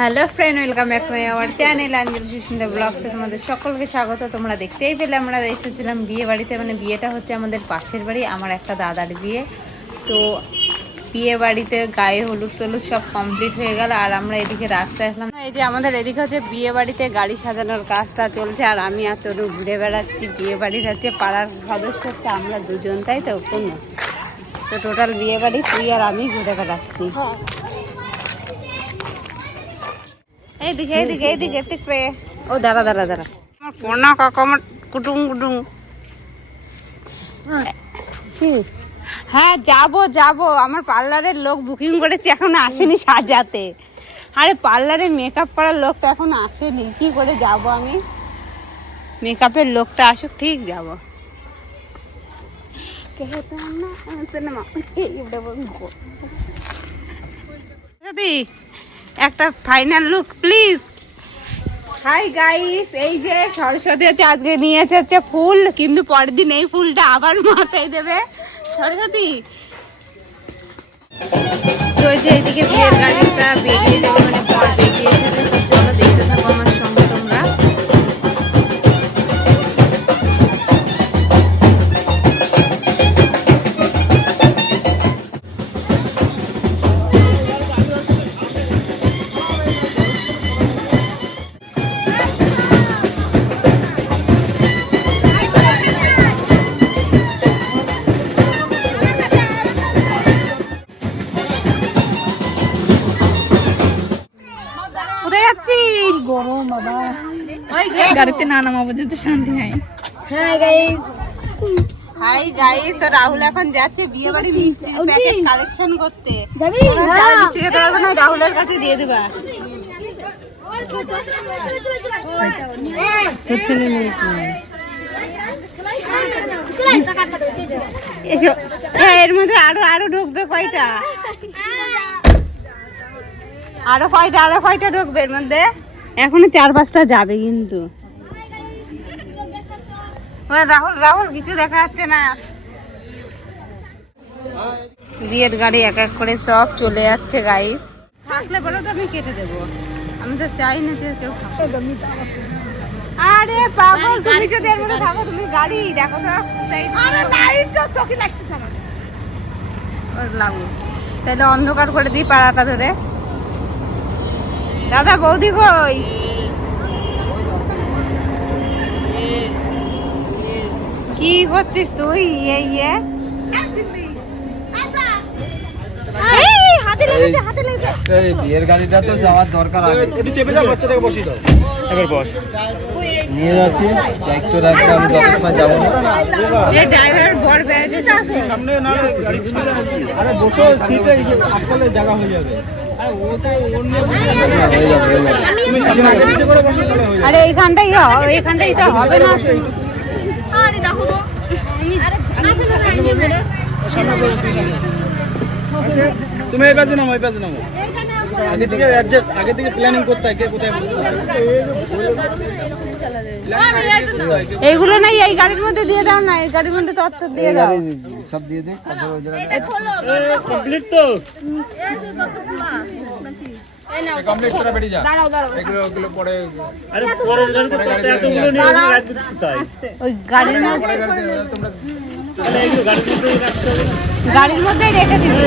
Hello friend, welcome back to my our channel Anjali Susmita ব্লগসে তোমাদের সকলকে স্বাগত। তোমরা দেখতেই পেলে আমরা এসেছিলাম বিয়ে বাড়িতে, মানে বিয়েটা হচ্ছে আমাদের পাশের বাড়ি, আমার একটা দাদার বিয়ে। তো বিয়ে বাড়িতে গায়ে হলুদ টলুদ সব কমপ্লিট হয়ে গেল, আর আমরা এদিকে রাস্তায় আসলাম। এই যে আমাদের এদিকে হচ্ছে বিয়ে বাড়িতে গাড়ি সাজানোর কাজটা চলছে, আর আমি আর তনু ঘুরে বেড়াচ্ছি। বিয়ে বাড়ির হচ্ছে পাড়ার সদস্য হচ্ছে আমরা দুজন, তাই তো কোনো তো টোটাল বিয়ে বাড়ি তুই আর আমি ঘুরে বেড়াচ্ছি। এইদিকে এইদিকে এইদিকে দেখবে। ও দাঁড়া দাঁড়া দাঁড়া, আমার পোনা কাকা আমার কুটুম কুটুম। হ্যাঁ যাবো যাবো, আমার পার্লারের লোক বুকিং করেছি, এখন আসেনি সাজাতে। আরে পার্লারে মেকআপ করার লোকটা এখন আসেনি, কি করে যাব আমি? মেকআপের লোকটা আসুক ঠিক যাব। একটা final look please. Hi guys, এই যে সরস্বতী হচ্ছে আজকে নিয়েছে হচ্ছে ফুল, কিন্তু পরের দিন এই ফুলটা আবার মাথায় দেবে সরস্বতী। তো যে এইদিকে বিয়ের গাড়িটা বেরিয়ে যাবে, মানে বর বেরিয়ে এসেছে। তো চলো দেখতে থাকো আমার সঙ্গে তোমরা। গরম বাবা, গাড়িতে না নামাবো যদি শান্তি হয়। হাই গাইস, তো রাহুল এখন যাচ্ছে বিয়ে বাড়ি মিষ্টির প্যাকেট কালেকশন করতে। মিষ্টি খেতে পারবে না, রাহুলের কাছে দিয়ে দেবা। এর মধ্যে আরো আরো ঢুকবে কয়টা, আরো কয়টা ঢুকবে এর মধ্যে। এখনো 4-5টা যাবে কিন্তু। রাহুল রাহুল কিছু দেখা যাচ্ছে না। বিয়ের গাড়ি এক এক করে সব চলে যাচ্ছে গাইস। থাকলে বলো তো আমি কেটে দেবো, আমি তো চাই না যে কেউ থাকে। আরে পাগল, তুমি যদি এর মধ্যে থাকো, তুমি গাড়ি দেখো তো। আরে লাইট তো চোখে লাগতেছে আমার। ওর লাগু তাহলে অন্ধকার করে দিই পাড়াটা ধরে। দাদা বৌদি কই? কি করছিস তুই? বিয়ের গাড়িটা তো যাওয়ার দরকার আছে। একটু চেপে যাও, বাচ্চাটাকে বসিয়ে দাও। এবার বস। নিয়ে যাচ্ছি, দায়িত্ব রাখতে আমি যতক্ষণ যাবো না। এই ড্রাইভার বর বেড়াতে তো আসে সামনে না গাড়ি। আরে বসো, সিটে আসলে জায়গা হয়ে যাবে। আরে ও তো অন্য হয়ে যাবে। তুমি সামনে আগে নিচে করে বসো তাহলে হয়ে যাবে। আরে এইখানটাই এইখানটাই তো হবে না। আরে দেখো তো, সামনে বসো, তুমি এই পাশে নামো, এই পাশে নামো। আগে থেকে প্ল্যানিং করতে হয় কে কোথায় বসতে হয়। এইগুলো নাই, এই গাড়ির মধ্যে দিয়ে দাও না, এই গাড়ির মধ্যে তো অর্থ দিয়ে দাও। সব দিয়ে দে, তারপর ওই জায়গাটা কমপ্লিট তো কমপ্লিট করে বেরিয়ে যা। দাঁড়াও এগুলো পরে। আরে পরের গাড়ি তো এতগুলো নিয়ে রাখতে তাই ওই গাড়ির মধ্যে, তোমরা তাহলে এইগুলো গাড়ির মধ্যে রাখতে হবে না। গাড়ির মধ্যেই রেখে দিবি।